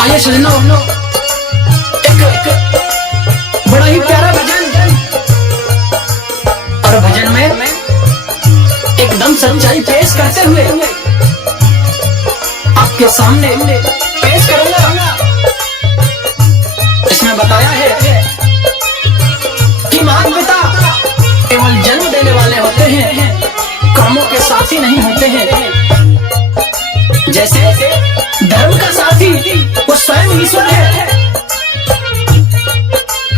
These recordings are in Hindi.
आइए सजनों, एक बड़ा ही प्यारा भजन, और भजन में एकदम सच्चाई पेश करते हुए आपके सामने पेश करूंगा। इसमें बताया है कि माता पिता केवल जन्म देने वाले होते हैं, कर्मों के साथी नहीं होते हैं। जैसे धर्म का साथी वो स्वयं ईश्वर है,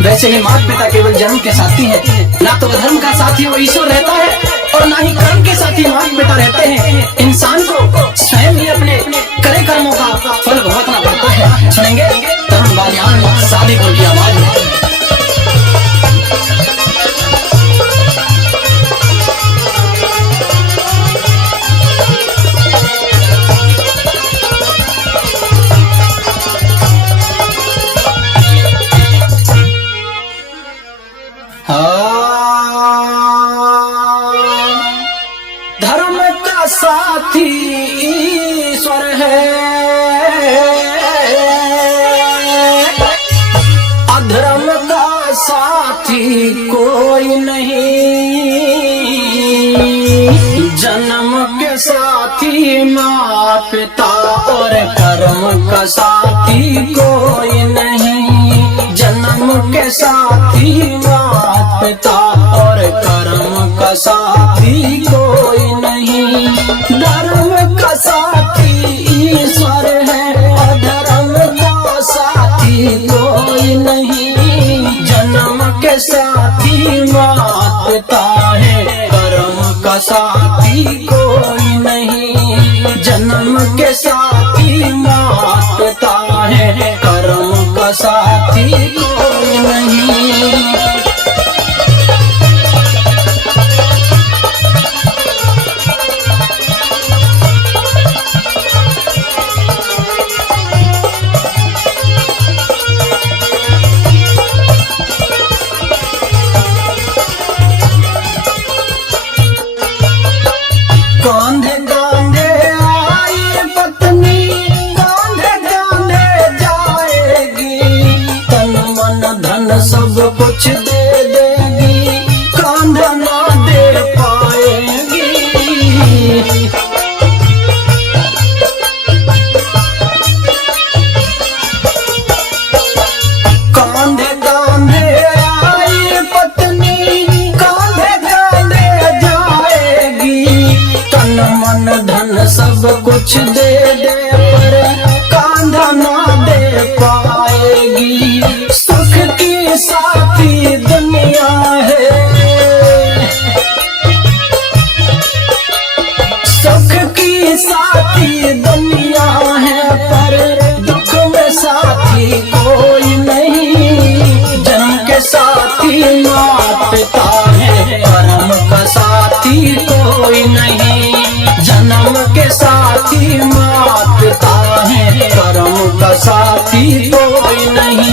वैसे ही माता पिता केवल जन्म के साथी हैं। ना तो धर्म का साथी वो ईश्वर रहता है और ना ही कर्म के साथी माता पिता रहते हैं। इंसान को स्वयं ही अपने करे कर्मों का फल भुगतना पड़ता है। सुनेंगे तरुण बालियान शादी गुल की आवाज में। धर्म का साथी ईश्वर है, अधर्म का साथी कोई नहीं। जन्म के साथी माँ पिता और कर्म का साथी कोई नहीं। जन्म के साथी माँ पिता और कर्म का साथी कोई नहीं। धर्म का साथी ईश्वर है, अधर्म का साथी कोई नहीं। जन्म के साथी माँ पिता है, कर्म का साथी कोई नहीं। जन्म के साथी माँ पिता है, कर्म का साथी कोई नहीं। कांधे कांधे आई पत्नी, कांधे कांधे जाएगी। तन मन धन सब कुछ दे देगी, कांधा ना दे पाएगी। कांधे कांधे आई पत्नी, कांधे कांधे जाएगी। तन मन धन सब कुछ दे दे पर कांधा ना दे पाएगी। सुख की साथी दुनिया है, सुख की साथी दुनिया है, पर दुख में साथी कोई नहीं। जन्म के साथी माँ पिता है, कर्म का साथी कोई नहीं। जन्म के साथी माँ पिता है, कर्म का साथी कोई नहीं।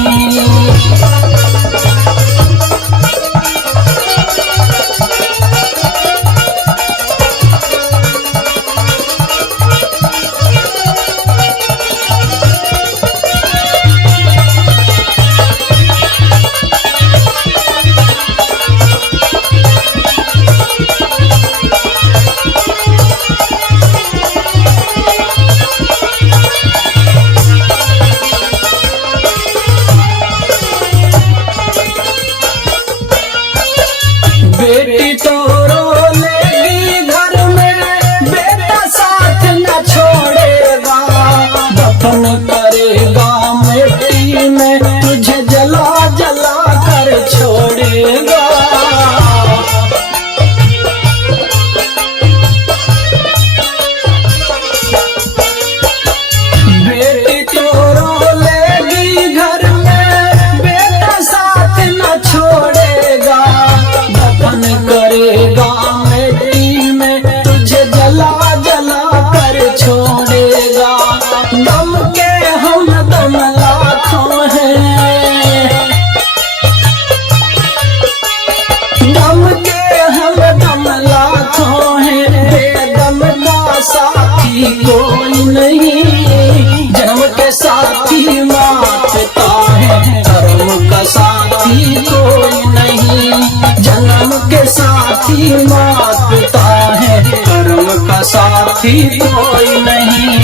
साथी कोई नहीं।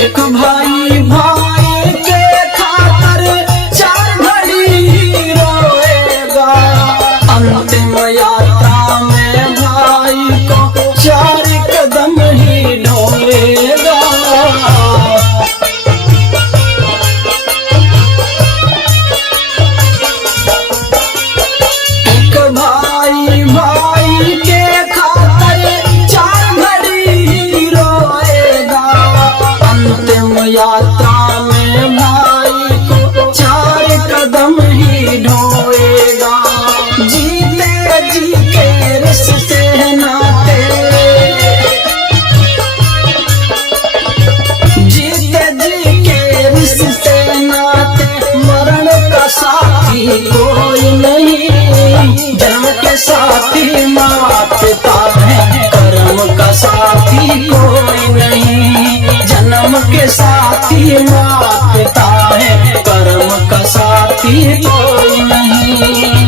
एक भाई भाई के खातर चार घड़ी रोएगा, अंतिम यात्रा में भाई को चार कदम ही ढोएगा। एक भाई भाई के खातर चार घड़ी रोएगा, अंतिम यात्रा में भाई को चार कदम ही ढोएगा। जीते जी के रिश्ते नाते, जीते जी के रिश्ते नाते, मरण का साथी कोई नहीं। जन्म के साथी माँ पिता है, कर्म का साथी कोई नहीं। जन्म के साथी माँ पिता है, कर्म का साथी कोई नहीं।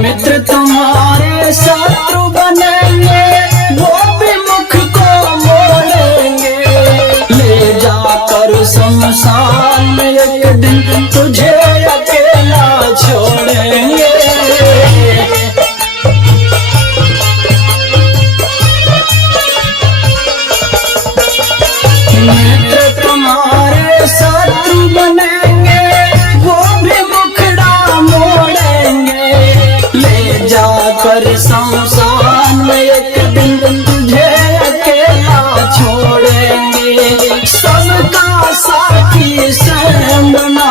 मित्र तुम्हारे शत्रु बनेंगे, वो भी मुख को मोड़ेंगे। ले जाकर शमशान में एक दिन तुझे अकेला छोड़ेंगे। मित्र तुम्हारे शत्रु बनेंगे, वो भी मुखड़ा मोड़ेंगे। ले जाकर शमशान में एक दिन तुझे अकेला छोड़ेंगे। सबका साथी स्वयं बना,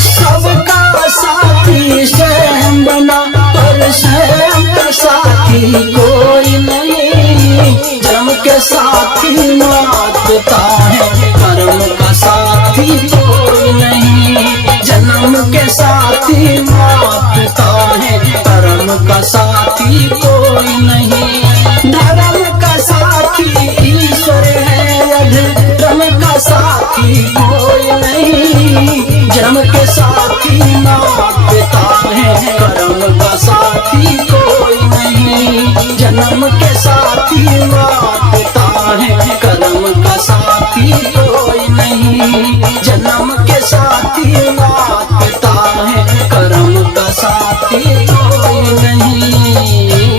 सबका साथी स्वयं बना, पर स्वयं का साथी कोई नहीं। जन्म के साथी माँ पिता है, कर्म का साथी कोई नहीं। जन्म के साथी माँ पिता है, कर्म का साथी कोई नहीं। धर्म का साथी ईश्वर है, अधर्म का साथी कोई नहीं। जन्म के साथी माँ पिता है, कर्म का साथी कोई नहीं। जन्म के साथी माँ पिता है, कर्म का साथी कोई नहीं। जन्म के साथी माँ पिता है, कर्म का साथी कोई नहीं।